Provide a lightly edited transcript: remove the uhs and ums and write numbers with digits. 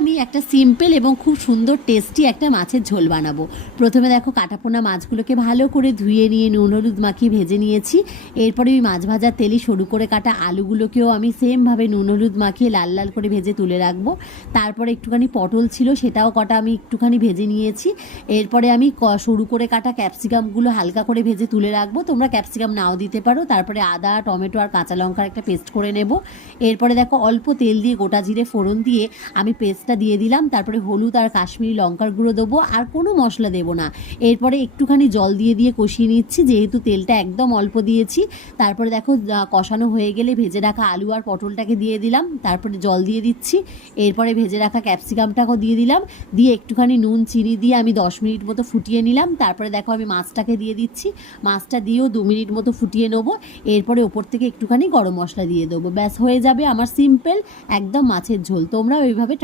আমি একটা সিম্পল এবং খুব সুন্দর টেস্টি একটা মাছের ঝোল বানাবো। প্রথমে দেখো কাটাপোনা মাছগুলোকে ভালো করে ধুয়ে নিয়ে নুন হলুদ মাখিয়ে ভেজে নিয়েছি। এরপরে ওই মাছ ভাজার তেলে সরু করে কাটা আলুগুলোকেও আমি সেমভাবে নুন হলুদ মাখিয়ে লাল লাল করে ভেজে তুলে রাখবো। তারপরে একটুখানি পটল ছিল, সেটাও কটা আমি একটুখানি ভেজে নিয়েছি। এরপরে আমি সরু করে কাটা ক্যাপসিকামগুলো হালকা করে ভেজে তুলে রাখবো, তোমরা ক্যাপসিকাম নাও দিতে পারো। তারপরে আদা টমেটো আর কাঁচা লঙ্কার একটা পেস্ট করে নেব। এরপরে দেখো অল্প তেল দিয়ে গোটা জিরে ফোড়ন দিয়ে আমি পেস্টটা দিয়ে দিলাম। তারপরে হলুদ আর কাশ্মীরি লঙ্কার গুঁড়ো দেবো, আর কোনো মশলা দেবো না। এরপরে একটুখানি জল দিয়ে দিয়ে কষিয়ে নিচ্ছি, যেহেতু তেলটা একদম অল্প দিয়েছি। তারপরে দেখো কষানো হয়ে গেলে ভেজে রাখা আলু আর পটলটাকে দিয়ে দিলাম, তারপরে জল দিয়ে দিচ্ছি। এরপরে ভেজে রাখা ক্যাপসিকামটাকেও দিয়ে দিলাম, দিয়ে একটুখানি নুন চিনি দিয়ে আমি 10 মিনিট মতো ফুটিয়ে নিলাম। তারপরে দেখো আমি মাছটাকে দিয়ে দিচ্ছি, মাছটা দিয়েও 2 মিনিট মতো ফুটিয়ে নেবো। এরপরে ওপর থেকে একটুখানি গরম মশলা দিয়ে দেবো, ব্যাস হয়ে যাবে আমার সিম্পল একদম মাছের ঝোল। তোমরা ওইভাবে